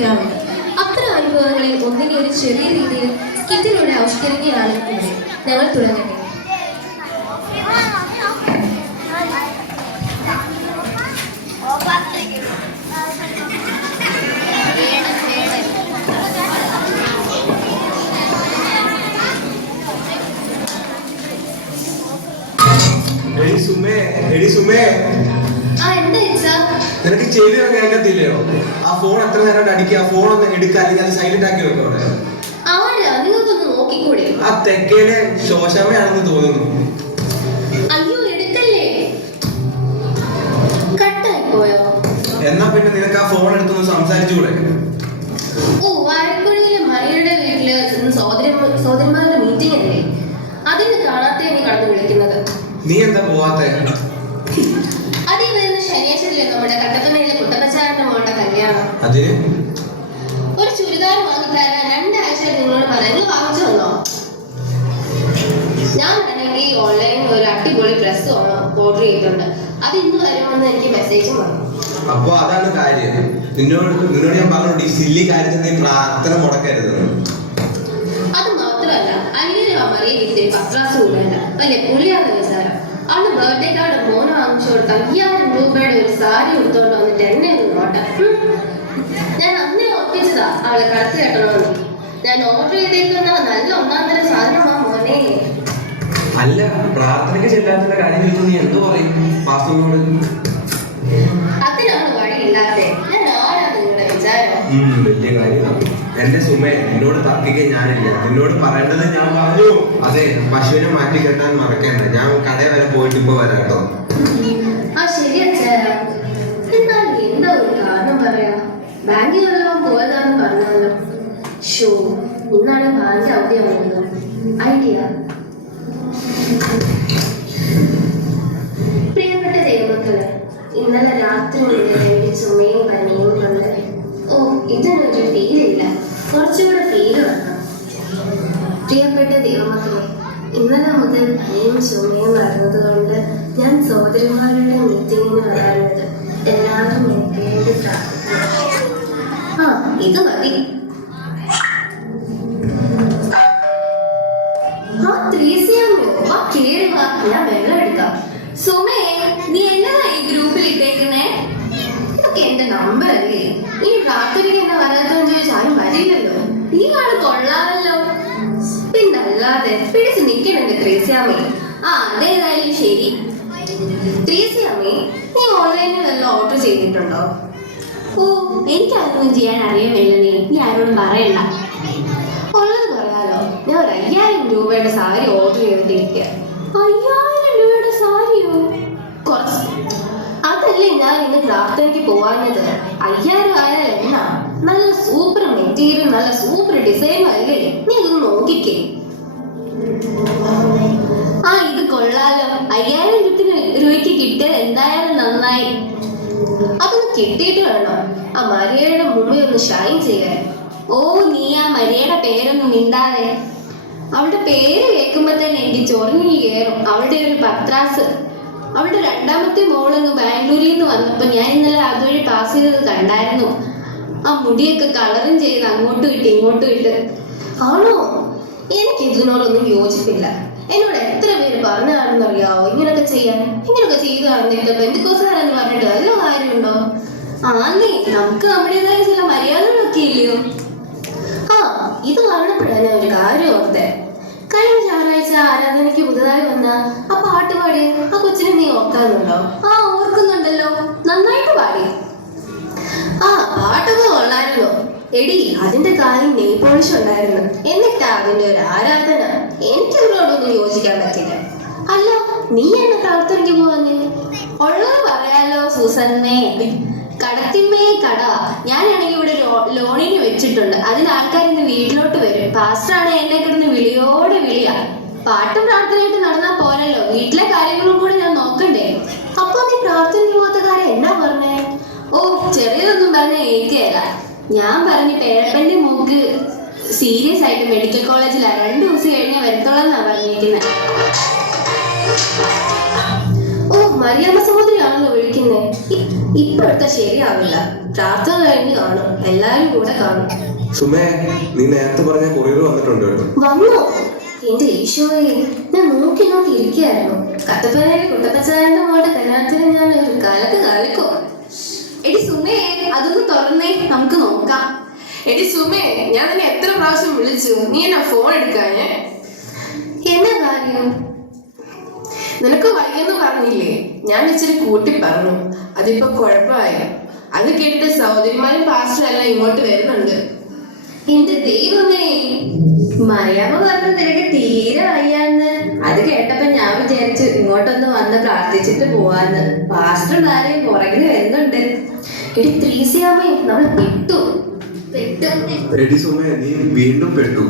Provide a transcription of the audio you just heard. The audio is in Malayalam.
അനുഭവിക്കാറുണ്ട് അത്തരം അനുഭവങ്ങളെ ഒന്നിനെ ഒരു ചെറിയ രീതിയിൽ സ്കിറ്റിലൂടെ ആവിഷ്കരിക്കുകയാണ് ഇവിടെ ഞങ്ങൾ തുടങ്ങട്ടെ. സുമേ ആ എന്താ വെച്ചാ നിനക്ക് ചെവി കേൾക്കത്തില്ലയോ ആ ഫോൺ എത്ര നേരം അടിക്കുക? ആ ഫോൺ ഒന്ന് എടുക്കുക അല്ലെങ്കിൽ അത് സൈലന്റ് ആക്കി വെക്കും അവിടെ. ആ തെക്കേലെ ശോശമയാണെന്ന് തോന്നുന്നു. അയ്യോ എടുക്കല്ലേ? കട്ടായി പോയോ? എന്നാ പിന്നെ നിനക്ക് ആ ഫോൺ എടുത്തൊന്ന് സംസാരിച്ചുകൂടെ? ഓ വാഴക്കുഴിയിലെ മറിയുടെ വീട്ടിൽ സഹോദരി സഹോദരന്മാരുടെ മീറ്റിംഗ് അല്ലേ? അതിന് കാണാത്ത നീ കടന്നു വിളിക്കുന്നത്. നീ എന്താ പോവാത്തെ അത് ഈ വരുന്ന ശനിയാഴ്ചയിലെ നമ്മുടെ കട്ടപ്പനയിലെ കുട്ടപ്പച്ചാരന്റെ മോളുടെ കല്യാണം അതിന് ഒരു ചുരിദാർ വാങ്ങിത്തരാൻ രണ്ടാഴ്ച നിങ്ങളോട് പറയാം. നിങ്ങൾ വാങ്ങിച്ചു തന്നോ? ഞാൻ വേണമെങ്കിൽ ഓൺലൈനിൽ ഒരു അടിപൊളി ഡ്രസ് ഓർഡർ ചെയ്തിട്ടുണ്ട്. അത് ഇന്ന് വരുമെന്ന് എനിക്ക് മെസ്സേജും വന്നു. അപ്പൊ അതാണ് കാര്യം. നിന്നോട് നിന്നോട് ഞാൻ പറഞ്ഞോണ്ട് ഈ സില്ലി കാര്യത്തിൽ നീ പ്രാർത്ഥന മുടക്കരുത്. അത് മാത്രമല്ല അനിയനെ മറിയ വിത്തിരി പത്രാസ് കൂടുതലല്ല വലിയ പുളിയാണ് വിചാരം അവളുടെ ബർത്ത്ഡേ കാർഡ് മോന് വാങ്ങിച്ചു കൊടുത്ത അയ്യായിരം രൂപയുടെ ഒരു സാരി എടുത്തോണ്ട് വന്നിട്ട് എന്നെ ഒന്ന് നോട്ടെ. ഞാൻ അന്നേ ഒപ്പിച്ചതാ അവളെ കടത്തി കെട്ടണമെന്ന് ഞാൻ ഓർഡർ ചെയ്തേക്കുന്ന നല്ല ഒന്നാം തരം സാധനമാ മോനെ. അല്ല പ്രാർത്ഥനയ്ക്ക് ചെല്ലാത്ത കാര്യം ചോദിച്ചു നീ എന്ത് പറയും? പാസ്റ്ററിനോട് അതിനാണ് വഴിയില്ലാതെ ഞാൻ ആരാ നിങ്ങളുടെ വിചാരം? വലിയ കാര്യമാണ്. എന്റെ സുമ എന്നോട് തർക്കിക്കാൻ ഞാനില്ല. എന്നോട് പറയേണ്ടത് ഞാൻ പറഞ്ഞു. അതെ പശുവിനെ മാറ്റി കെട്ടാൻ മറക്കണ്ട. ഞാൻ കടയിൽ വരെ പോയിട്ട് ഇപ്പൊ വരാം കേട്ടോ. ബാങ്കിൽ പ്രിയപ്പെട്ട ദൈവമക്കളെ ഇന്നലെ രാത്രി എനിക്ക് ചുമയും കൊണ്ട് ഓ ഒരു ഫീലില്ല കുറച്ചുകൂടെ ഫീൽ വേണം. പ്രിയപ്പെട്ട ദൈവമക്കളെ ഇന്നലെ മുതൽ പനിയും ചുമയും വരുന്നത് കൊണ്ട് ഞാൻ സഹോദരന്മാരുടെ മീറ്റിങ്ങിന് വരാറുണ്ട്. എല്ലാവരും എനിക്ക് വേണ്ടി പ്രാർത്ഥിക്കുന്നു. ആ ഇത് മതി. പിന്നല്ലാതെ പിടിച്ച് നിൽക്കണുണ്ട് ത്രേസ്യാമ്മേ. ആ അതേതായാലും ശരി. ത്രേസ്യാമ്മേ നീ ഓൺലൈനിൽ വല്ല ഓർഡർ ചെയ്തിട്ടുണ്ടോ? ഓ എനിക്കതൊന്നും ചെയ്യാൻ അറിയാമില്ല നീ. നീ ആരോടും പറയണ്ട. ഉള്ളത് പറയാലോ. ഞാൻ ഒരു അയ്യായിരം രൂപയുടെ സാരി ഓർഡർ ചെയ്തിട്ടിരിക്കുക അയ്യായിരം രൂപയുടെ സാരിയോ? കുറച്ച്. അതല്ലേ ഞാൻ ഇന്ന് പ്രാർത്ഥനയ്ക്ക് പോവാഞ്ഞത്. അയ്യായിരം ആയാൽ എന്നാ? നല്ല സൂപ്പർ മെറ്റീരിയൽ നല്ല സൂപ്പർ ഡിസൈനും അല്ലേ നീ ഇതൊന്ന് നോക്കിക്കേ. ആ ഇത് കൊള്ളാലോ. അയ്യായിരം രൂപയ്ക്ക് കിട്ടിയത് എന്തായാലും നന്നായി. അതൊന്ന് കിട്ടിയിട്ട് വേണം ആ മരിയയുടെ മുമ്പിൽ ഒന്ന് ഷൈൻ ചെയ്യാൻ ഓ നീ ആ മരിയയുടെ പേരൊന്നും മിണ്ടാതെ. അവളുടെ പേര് കേൾക്കുമ്പോ തന്നെ എനിക്ക് ചൊറിഞ്ഞു കയറും അവളുടെ ഒരു പത്രാസ്. അവളുടെ രണ്ടാമത്തെ മോളങ്ങ് ബാംഗ്ലൂരിൽ നിന്ന് വന്നപ്പോ ഞാൻ ഇന്നലെ അതുവഴി പാസ് ചെയ്തത് കണ്ടായിരുന്നു. ആ മുടിയൊക്കെ കളറും ചെയ്ത് അങ്ങോട്ടും ഇട്ട് ഇങ്ങോട്ടും ഇട്ട്. ആണോ? എനിക്ക് ഇതിനോടൊന്നും യോജിപ്പില്ല. എന്നോട് എത്ര പേര് പറഞ്ഞാണെന്നറിയാവോ? ഇങ്ങനൊക്കെ ചെയ്യാൻ. ഇങ്ങനൊക്കെ ചെയ്തു നടന്നിട്ട് ബന്ധുക്കോസുകാരെന്ന് പറഞ്ഞിട്ട് വല്ല കാര്യമുണ്ടോ? ആന്നേ നമുക്ക് നമ്മുടേതായ ചില മര്യാദകളൊക്കെ ഇല്ലയോ? ആ ഇത് പറഞ്ഞപ്പോഴാണ് ഞാൻ ഒരു കാര്യം ഓർത്തെ. കഴിഞ്ഞ ഞായറാഴ്ച ആരാധനയ്ക്ക് പുതുതായി വന്ന ആ പാട്ട് പാടി ആ കൊച്ചിനെ നീ ഓർക്കാറുണ്ടോ? എടി അതിന്റെ കാലിൽ നെയ് പോളിഷ് ഉണ്ടായിരുന്നു എന്നിട്ടാ അതിന്റെ ഒരു ആരാധന? എനിക്ക് അവരോടൊന്നും യോജിക്കാൻ പറ്റില്ല. അല്ല നീ എന്നെ പ്രവർത്തനയ്ക്ക് പോവാഞ്ഞേ ഉള്ളത് പറയാലോ സൂസന്നേ കടത്തിമ്മേ കടവ ഞാനാണെങ്കിൽ ഇവിടെ ലോണിന് വെച്ചിട്ടുണ്ട്. അതിന് ആൾക്കാർ ഇന്ന് വീട്ടിലോട്ട് വരും. പാസ്റ്ററാണ് എന്നെ കിടന്ന് വിളിയോട് വിളിയാ. പാട്ടും പ്രാർത്ഥനയായിട്ട് നടന്നാ പോരല്ലോ. വീട്ടിലെ കാര്യങ്ങളും കൂടെ ഞാൻ നോക്കണ്ടേ? അപ്പൊ നീ പ്രാർത്ഥനയ്ക്ക് പോകാത്ത കാര്യം എന്നാ പറഞ്ഞേ? ഓ ചെറിയതൊന്നും പറഞ്ഞ ഏറ്റിയല്ല ഞാൻ പറഞ്ഞു പേരപ്പന്റെ മൂക്ക് സീരിയസ് ആയിട്ട് മെഡിക്കൽ കോളേജിലാ രണ്ടു ദിവസം കഴിഞ്ഞേ വരത്തോളന്നാ പറഞ്ഞിരിക്കുന്നത് ഓ മറിയാമ്മ സഹോദരിയാണല്ലോ വിളിക്കുന്നേ. ഇപ്പൊ എടുത്താൽ ശരിയാവില്ല. പ്രാർത്ഥന കഴിഞ്ഞ് കാണും. എല്ലാരും കൂടെ കാണും. സുമേ നീ നേരത്തെ പറഞ്ഞ കൊറിയർ വന്നിട്ടുണ്ട് വന്നു വന്നോ? എന്റെ ഈശോയെ ഞാൻ നോക്കി നോക്കി ഇരിക്കുകയായിരുന്നു കട്ടപ്പനയിലെ കുട്ടപ്പച്ചാരന്റെ മോളുടെ കല്യാണത്തിന് ഞാൻ ഒരു കാലത്ത് കാലിക്കോ എടി സുമേ അതൊന്ന് തുറന്നേ നമുക്ക് നോക്കാം. എടി സുമേ ഞാൻ നിന്നെ എത്ര പ്രാവശ്യം വിളിച്ചു? നീ എന്നാ ഫോൺ എടുക്കാഞ്ഞേ? എന്നാ കാര്യം? നിനക്ക് വയ്യെന്ന് പറഞ്ഞില്ലേ? ഞാൻ ഇച്ചിരി കൂട്ടി പറഞ്ഞു. അതിപ്പോ കുഴപ്പമായി. അത് കേട്ടിട്ട് സഹോദരിമാരും പാസ്റ്ററും എല്ലാം ഇങ്ങോട്ട് വരുന്നുണ്ട്. എന്റെ ദൈവമേ മറിയാമ്മ പറഞ്ഞു നിനക്ക് തീരെ വയ്യാന്ന്. അത് കേട്ടപ്പോ ഞാൻ വിചാരിച്ചു ഇങ്ങോട്ടൊന്ന് വന്ന് പ്രാർത്ഥിച്ചിട്ട് പോവാന്ന്. പാസ്റ്റർ ആരെയും പുറകിൽ വരുന്നുണ്ട്. എടി സുമേ. നീ വീണ്ടും പെട്ടു.